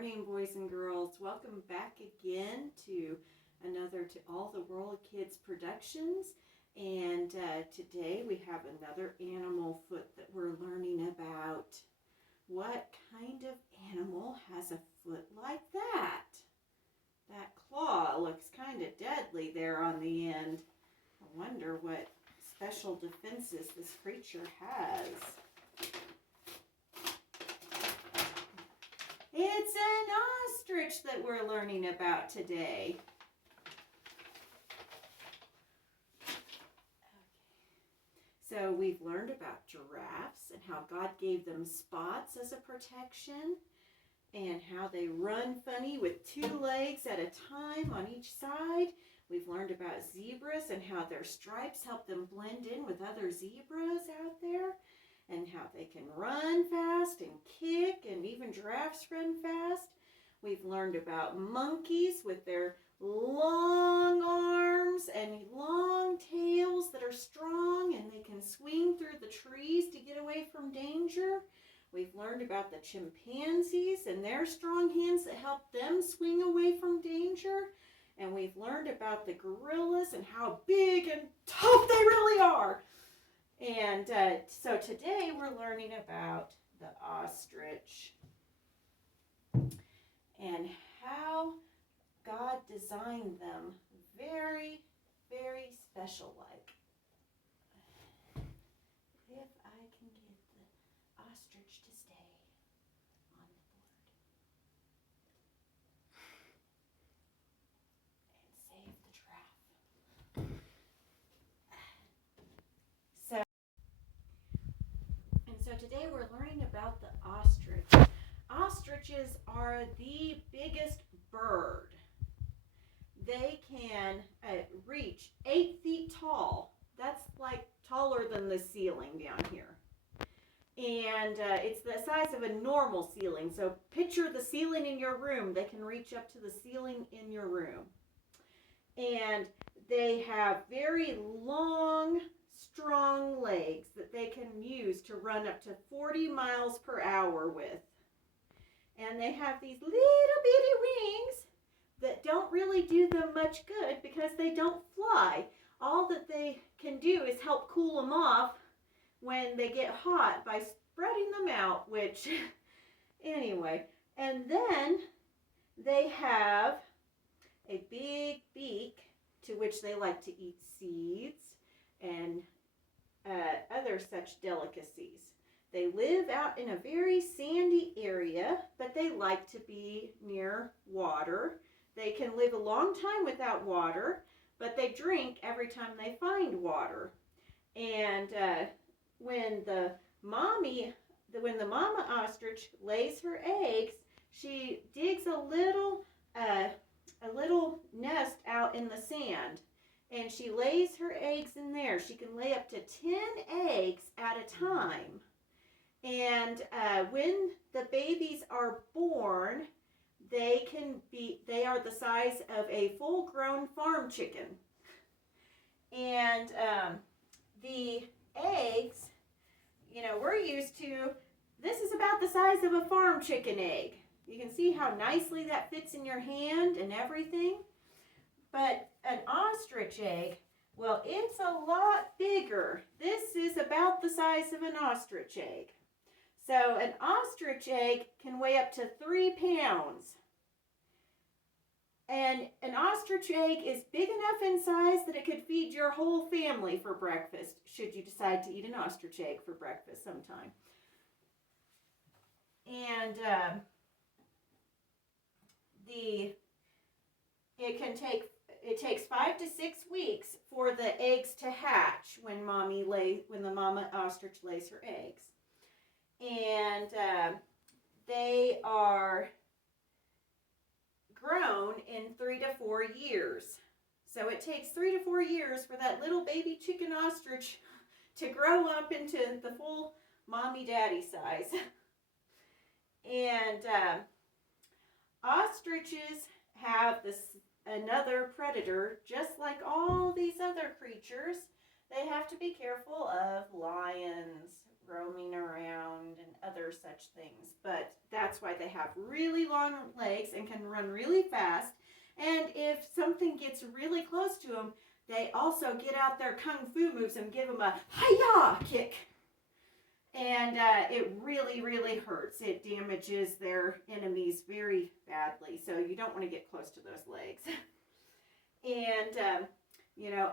morning, boys and girls. Welcome back again to another To All the World Kids Productions. And today we have another animal foot that we're learning about. What kind of animal has a foot like that? That claw looks kind of deadly there on the end. I wonder what special defenses this creature has. It's an ostrich that we're learning about today. So we've learned about giraffes and how God gave them spots as a protection and how they run funny with two legs at a time on each side. We've learned about zebras and how their stripes help them blend in with other zebras out there, and how they can run fast and kick, and even giraffes run fast. We've learned about monkeys with their long arms and long tails that are strong, and they can swing through the trees to get away from danger. We've learned about the chimpanzees and their strong hands that help them swing away from danger. And we've learned about the gorillas and how big and tough they really are. And so today we're learning about the ostrich and how God designed them very, very special like. If I can get the ostrich to stay on the board and save the giraffe. So today we're learning about the ostrich. Ostriches are the biggest bird. They can reach 8 feet tall. That's like taller than the ceiling down here. And it's the size of a normal ceiling. So picture the ceiling in your room. They can reach up to the ceiling in your room. And they have very long, strong legs that they can use to run up to 40 miles per hour with. And they have these little bitty wings that don't really do them much good because they don't fly. All that they can do is help cool them off when they get hot by spreading them out, which, anyway. And then they have a big beak to which they like to eat seeds and other such delicacies. They live out in a very sandy area, but they like to be near water. They can live a long time without water, but they drink every time they find water. And when the mama ostrich lays her eggs, she digs a little nest out in the sand, and she lays her eggs in there. She can lay up to 10 eggs at a time. And when the babies are born, they are the size of a full-grown farm chicken. And the eggs, we're used to, this is about the size of a farm chicken egg. You can see how nicely that fits in your hand and everything. But an ostrich egg, well, it's a lot bigger. This is about the size of an ostrich egg. So an ostrich egg can weigh up to 3 pounds. And an ostrich egg is big enough in size that it could feed your whole family for breakfast, should you decide to eat an ostrich egg for breakfast sometime. And it takes 5 to 6 weeks for the eggs to hatch when the mama ostrich lays her eggs. And they are grown in 3 to 4 years. So it takes 3 to 4 years for that little baby chicken ostrich to grow up into the full mommy daddy size. And ostriches have another predator, just like all these other creatures. They have to be careful of lions, roaming around and other such things. But that's why they have really long legs and can run really fast. And if something gets really close to them, they also get out their kung fu moves and give them a hi-ya kick. And it really, really hurts. It damages their enemies very badly. So you don't want to get close to those legs. And,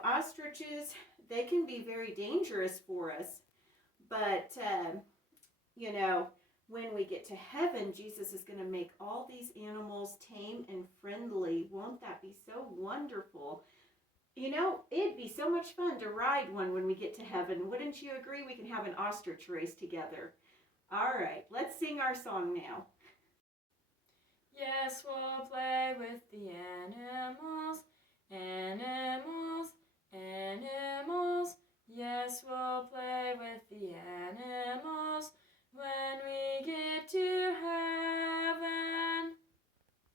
ostriches, they can be very dangerous for us. But, when we get to heaven, Jesus is going to make all these animals tame and friendly. Won't that be so wonderful? It'd be so much fun to ride one when we get to heaven. Wouldn't you agree? We can have an ostrich race together. All right, let's sing our song now. Yes, we'll play with the animals, animals, animals. Yes, we'll play with the animals when we